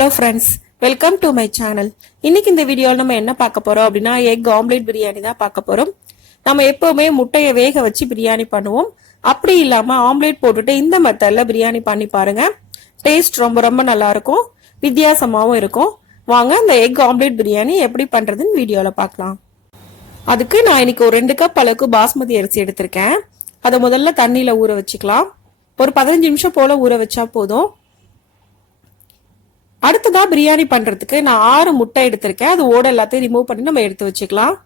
Hello friends, welcome to my channel. இன்னைக்கு இந்த வீடியோவில் நம்ம என்ன பார்க்க போறோம் அப்படின்னா எக் ஆம்லேட் பிரியாணி தான் பார்க்க போறோம். நம்ம எப்பவுமே முட்டையை வேக வச்சு பிரியாணி பண்ணுவோம். அப்படி இல்லாம ஆம்லேட் போட்டுட்டு இந்த மெத்தட்ல பிரியாணி பண்ணி பாருங்க. டேஸ்ட் ரொம்ப ரொம்ப நல்லா இருக்கும், வித்தியாசமாவும் இருக்கும். வாங்க இந்த எக் ஆம்லேட் பிரியாணி எப்படி பண்றதுன்னு வீடியோல பார்க்கலாம். அதுக்கு நான் இன்னைக்கு ஒரு 2 கப் அளவுக்கு பாஸ்மதி அரிசி எடுத்திருக்கேன். அதை முதல்ல தண்ணியில ஊற வச்சுக்கலாம். ஒரு 15 நிமிஷம் போல ஊற வச்சா போதும். அடுத்ததா பிரியாணி பண்றதுக்கு நான் 6 முட்டை எடுத்திருக்கேன். அது ஓட எல்லாத்தையும் ரிமூவ் பண்ணி நம்ம எடுத்து வச்சுக்கலாம்.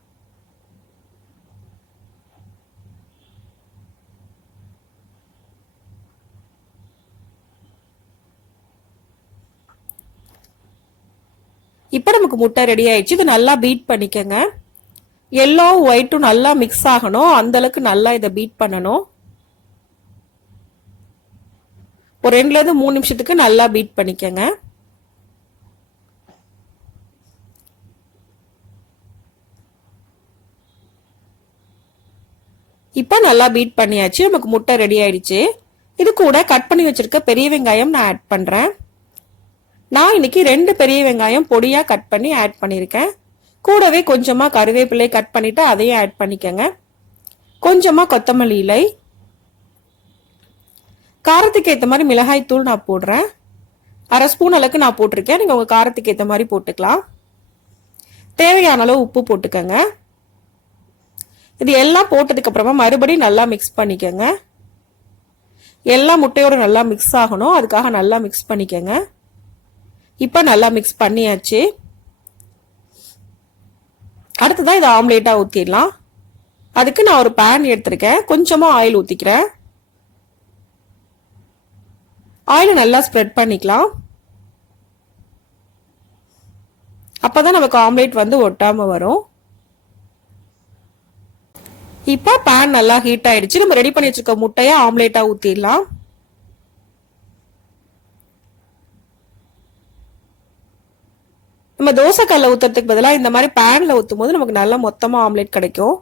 இப்ப நமக்கு முட்டை ரெடி ஆயிடுச்சு. இது நல்லா பீட் பண்ணிக்கங்க. எல்லோ ஒயிட்டும் நல்லா மிக்ஸ் ஆகணும். அந்த அளவுக்கு நல்லா இதை பீட் பண்ணணும். ஒரு 2ல இருந்து 3 நிமிஷத்துக்கு நல்லா பீட் பண்ணிக்கங்க. இப்ப நல்லா பீட் பண்ணியாச்சு. நமக்கு முட்டை ரெடி ஆயிடுச்சு. இது கூட கட் பண்ணி வச்சிருக்க பெரிய வெங்காயம் நான் ஆட் பண்றேன். நான் இன்னைக்கு 2 பெரிய வெங்காயம் பொடியா கட் பண்ணி ஆட் பண்ணிருக்கேன். கூடவே கொஞ்சமா கருவேப்பிலை கட் பண்ணிட்டு அதையும் ஆட் பண்ணிக்கங்க. கொஞ்சமா கொத்தமல்லி இலை, காரத்துக்கு ஏற்ற மாதிரி மிளகாய் தூள் நான் போடுறேன். 1/2 ஸ்பூன் அளவுக்கு நான் போட்டிருக்கேன். நீங்க உங்க காரத்துக்கு ஏற்ற மாதிரி போட்டுக்கலாம். தேவையான அளவு உப்பு போட்டுக்கங்க. இது எல்லாம் போட்டதுக்கு அப்புறமா மறுபடியும் நல்லா மிக்ஸ் பண்ணிக்கங்க. எல்லா முட்டையோட நல்லா மிக்ஸ் ஆகணும், அதுக்காக நல்லா மிக்ஸ் பண்ணிக்கங்க. இப்ப நல்லா மிக்ஸ் பண்ணியாச்சு. அடுத்ததான் இதை ஆம்லேட்டா ஊத்திடலாம். அதுக்கு நான் ஒரு பேன் எடுத்திருக்கேன். கொஞ்சமா ஆயில் ஊத்திக்கிறேன். ஆயில நல்லா ஸ்ப்ரெட் பண்ணிக்கலாம். அப்பதான் நமக்கு ஆம்லேட் வந்து ஒட்டாம வரும். இப்ப பேன் நல்லா ஹீட் ஆயிடுச்சு. நம்ம ரெடி பண்ணி வச்சிருக்க முட்டைய ஆம்லேட்டா ஊத்திடலாம். நம்ம தோசை கல்ல ஊத்துறதுக்கு பதிலாக இந்த மாதிரி பேன்ல ஊத்தும் போது நமக்கு நல்லா மொத்தமா ஆம்லேட் கிடைக்கும்.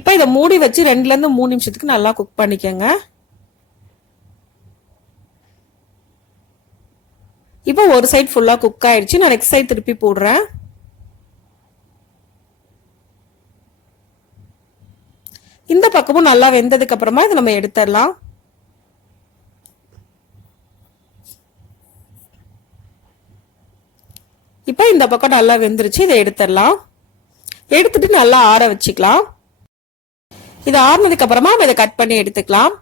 இப்ப இதை மூடி வச்சு 2ல இருந்து 3 நிமிஷத்துக்கு நல்லா குக் பண்ணிக்கங்க. இப்போ ஒரு சைடு ஃபுல்லா குக் ஆயிடுச்சு. நான் நெக்ஸ்ட் சைடு திருப்பி போடுறேன். இந்த பக்கமும் நல்லா வெந்ததுக்கு அப்புறமா இதை நம்ம எடுத்துடலாம். இப்ப இந்த பக்கம் நல்லா வெந்துருச்சு. இதை எடுத்துடலாம். எடுத்துட்டு நல்லா ஆற வச்சுக்கலாம். இதை ஆறினதுக்கு அப்புறமா நம்ம இதை கட் பண்ணி எடுத்துக்கலாம்.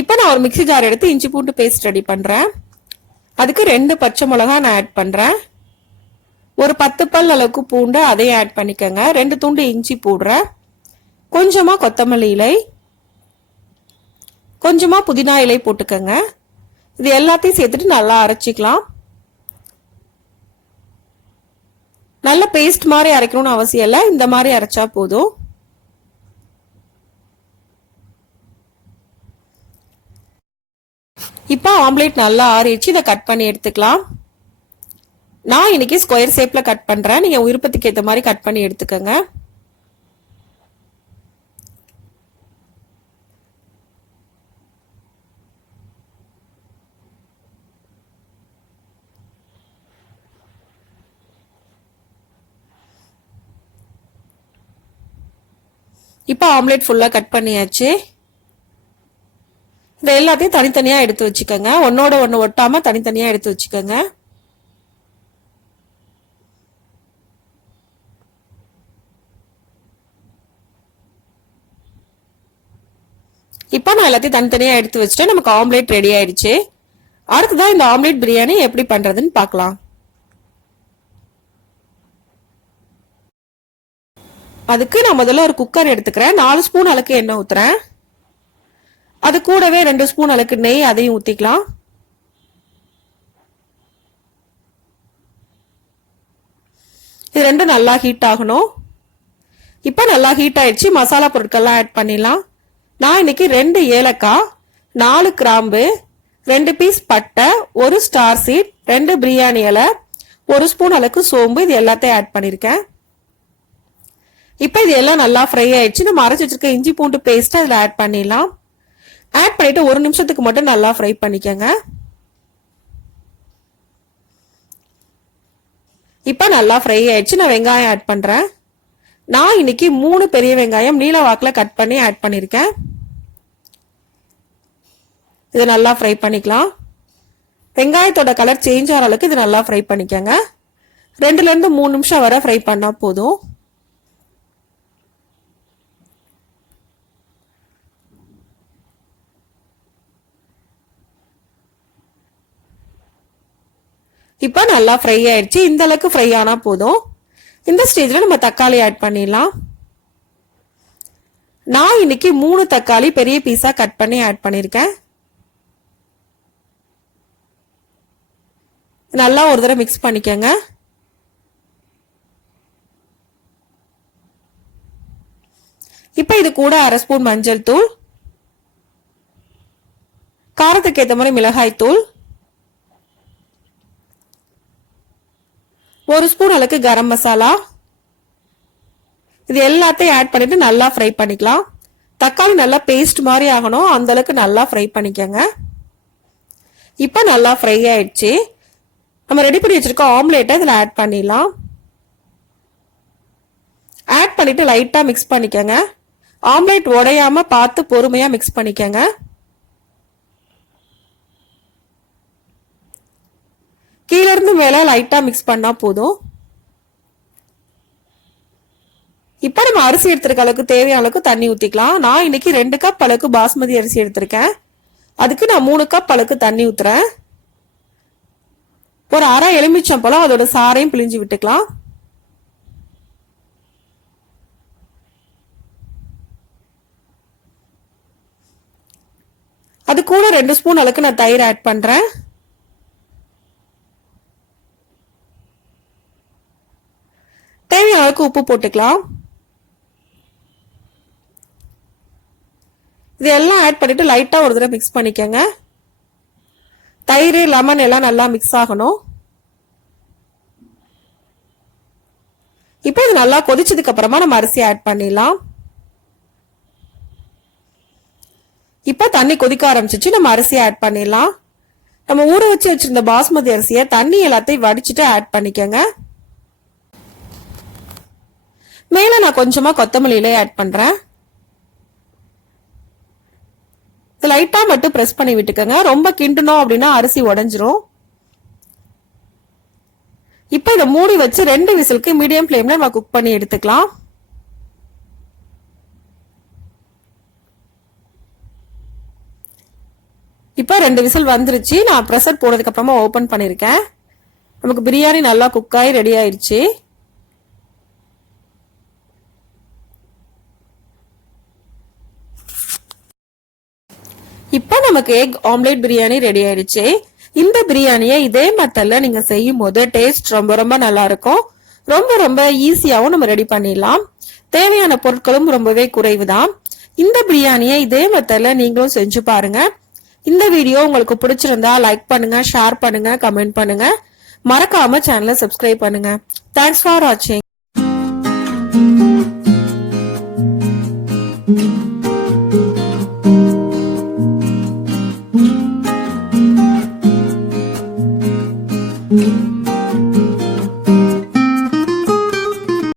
இப்ப நான் ஒரு மிக்ஸி ஜார் எடுத்து இஞ்சி பூண்டு பேஸ்ட் ரெடி பண்றேன். அதுக்கு 2 பச்சை மிளகாய் நான் ஆட் பண்றேன். ஒரு 10 பல் அளவுக்கு பூண்டு அதையும் ஆட் பண்ணிக்கங்க. 2 துண்டு இஞ்சி போடுறேன். கொஞ்சமா கொத்தமல்லி இலை, கொஞ்சமா புதினா இலை போட்டுக்கங்க. இது எல்லாத்தையும் சேர்த்துட்டு நல்லா அரைச்சிக்கலாம். நல்ல பேஸ்ட் மாதிரி அரைக்கணும்னு அவசியம் இல்லை, இந்த மாதிரி அரைச்சா போதும். இப்போ ஆம்லேட் நல்லா ஆறிடுச்சு. இதை கட் பண்ணி எடுத்துக்கலாம். நான் இன்னைக்கு ஸ்கொயர் ஷேப்ல கட் பண்றேன். நீங்க விருப்பத்துக்கு ஏற்ற மாதிரி கட் பண்ணி எடுத்துக்கங்க. இப்போ ஆம்லேட் ஃபுல்லா கட் பண்ணியாச்சு. இந்த எல்லாத்தையும் தனித்தனியா எடுத்து வச்சுக்கோங்க. ஒன்னோட ஒன்று ஒட்டாம தனித்தனியா எடுத்து வச்சுக்கோங்க. இப்போ நான் எல்லாத்தையும் தனித்தனியா எடுத்து வச்சுட்டு நமக்கு ஆம்லேட் ரெடி ஆயிடுச்சு. அடுத்ததான் இந்த ஆம்லேட் பிரியாணி எப்படி பண்றதுன்னு பார்க்கலாம். அதுக்கு நான் முதல்ல ஒரு குக்கர் எடுத்துக்கிறேன். 4 ஸ்பூன் அளவுக்கு எண்ணெய் ஊத்துறேன். அது கூடவே 2 ஸ்பூன் அளவுக்கு நெய் அதையும் ஊத்திக்கலாம். இது ரெண்டும் நல்லா ஹீட் ஆகணும். இப்ப நல்லா ஹீட் ஆயிடுச்சு. மசாலா பொருட்கள்லாம் ஆட் பண்ணிடலாம். நான் இன்னைக்கு 2 ஏலக்காய், 4 கிராம்பு, 2 பீஸ் பட்டை, 1 ஸ்டார் சீட், 2 பிரியாணி இலை, 1 ஸ்பூன் அளவுக்கு சோம்பு, இது எல்லாத்தையும் ஆட் பண்ணிருக்கேன். இப்ப இது எல்லாம் நல்லா ஃப்ரை ஆயிடுச்சு. நம்ம அரைச்சு வச்சிருக்க இஞ்சி பூண்டு பேஸ்ட் அதுல ஆட் பண்ணிடலாம். ஆட் பண்ணிட்டு 1 நிமிஷத்துக்கு மட்டும் நல்லா ஃப்ரை பண்ணிக்கங்க. இப்போ நல்லா ஃப்ரை ஆயிடுச்சு. நான் வெங்காயம் ஆட் பண்றேன். நான் இன்னைக்கு 3 பெரிய வெங்காயம் நீல வாக்குல கட் பண்ணி ஆட் பண்ணிருக்கேன். இது நல்லா ஃப்ரை பண்ணிக்கலாம். வெங்காயத்தோட கலர் சேஞ்ச் ஆகிற அளவுக்கு இது நல்லா ஃப்ரை பண்ணிக்கோங்க. 2ல இருந்து 3 நிமிஷம் வரை ஃப்ரை பண்ணா போதும். இப்போ நல்லா ஃப்ரை ஆயிடுச்சு. இந்த அளவுக்கு ஃப்ரை ஆனா போதும். இந்த ஸ்டேஜ்ல நம்ம தக்காளி ஆட் பண்ணிடலாம். நான் இன்னைக்கு 3 தக்காளி பெரிய பீஸா கட் பண்ணி ஆட் பண்ணிருக்கேன். நல்லா ஒரு தடவை மிக்ஸ் பண்ணிக்கோங்க. இப்போ இது கூட 1/2 ஸ்பூன் மஞ்சள் தூள், காரத்துக்கு ஏற்ற மாதிரி மிளகாய் தூள், 1 ஸ்பூன் அளவுக்கு கரம் மசாலா, இது எல்லாத்தையும் ஆட் பண்ணிட்டு நல்லா ஃப்ரை பண்ணிக்கலாம். தக்காளி நல்லா பேஸ்ட் மாதிரி ஆகணும், அந்த அளவுக்கு நல்லா ஃப்ரை பண்ணிக்கோங்க. இப்போ நல்லா ஃப்ரை ஆயிடுச்சு. நம்ம ரெடி பண்ணி வச்சிருக்க ஆம்லேட்டை இதில் ஆட் பண்ணிடலாம். ஆட் பண்ணிட்டு லைட்டா மிக்ஸ் பண்ணிக்கோங்க. ஆம்லேட் உடையாம பார்த்து பொறுமையா மிக்ஸ் பண்ணிக்கோங்க. கீழ இருந்து மேல லைட்டா மிக்ஸ் பண்ணா போதும். இப்ப நம்ம அரிசி எடுத்துருக்க அளவுக்கு தேவையான அளவுக்கு தண்ணி ஊத்திக்கலாம். நான் இன்னைக்கு 2 கப் அளவுக்கு பாஸ்மதி அரிசி எடுத்திருக்கேன். அதுக்கு நான் 3 கப் அளவுக்கு தண்ணி ஊத்துறேன். ஒரு 1/2 எலுமிச்சம்பழம் அதோட சாறையும் பிழிஞ்சு விட்டுக்கலாம். அது கூட 2 ஸ்பூன் அளவுக்கு நான் தயிர் ஆட் பண்றேன். தேவையான அளவுக்கு உப்பு போட்டுக்கலாம். இது எல்லாம் ஆட் பண்ணிட்டு லைட்டா ஒரு தடவை மிக்ஸ் பண்ணிக்கோங்க. தயிர் லெமன் எல்லாம் நல்லா மிக்ஸ் ஆகணும். இப்போ இது நல்லா கொதிச்சதுக்கு அப்புறமா நம்ம அரிசி ஆட் பண்ணிடலாம். இப்போ தண்ணி கொதிக்க ஆரம்பிச்சிச்சு. நம்ம அரிசி ஆட் பண்ணிடலாம். நம்ம ஊற வச்சு வச்சிருந்த பாஸ்மதி அரிசியை தண்ணி எல்லாத்தையும் வடிச்சிட்டு ஆட் பண்ணிக்கோங்க. மேல நான் கொஞ்சமா கொத்தமல்லியிலே ஆட் பண்றேன். லைட்டா மட்டும் பிரஸ் பண்ணி விட்டுக்கோங்க. ரொம்ப கிண்டணும் அப்படின்னா அரிசி உடைஞ்சிரும். இப்ப இதை மூடி வச்சு 2 விசிலுக்கு மீடியம் ஃப்ளேம்ல நம்ம குக் பண்ணி எடுத்துக்கலாம். இப்ப 2 விசில் வந்துருச்சு. நான் ப்ரெஷர் போனதுக்கு அப்புறமா ஓபன் பண்ணிருக்கேன். நமக்கு பிரியாணி நல்லா குக் ஆகி ரெடி ஆயிடுச்சு. இப்போ நமக்கு எக் ஆம்லேட் பிரியாணி ரெடி ஆயிடுச்சு. இந்த பிரியாணியை இதே மெத்தட்ல நீங்க செய்யும் போது டேஸ்ட் ரொம்ப ரொம்ப நல்லா இருக்கும். ரொம்ப ரொம்ப ஈஸியாவும் நம்ம ரெடி பண்ணிடலாம். தேவையான பொருட்களும் ரொம்பவே குறைவுதான். இந்த பிரியாணியை இதே மெத்தட்ல நீங்களும் செஞ்சு பாருங்க. இந்த வீடியோ உங்களுக்கு பிடிச்சிருந்தா லைக் பண்ணுங்க, ஷேர் பண்ணுங்க, கமெண்ட் பண்ணுங்க. மறக்காம சேனலை சப்ஸ்கிரைப் பண்ணுங்க. தேங்க்ஸ் ஃபார் வாட்சிங்.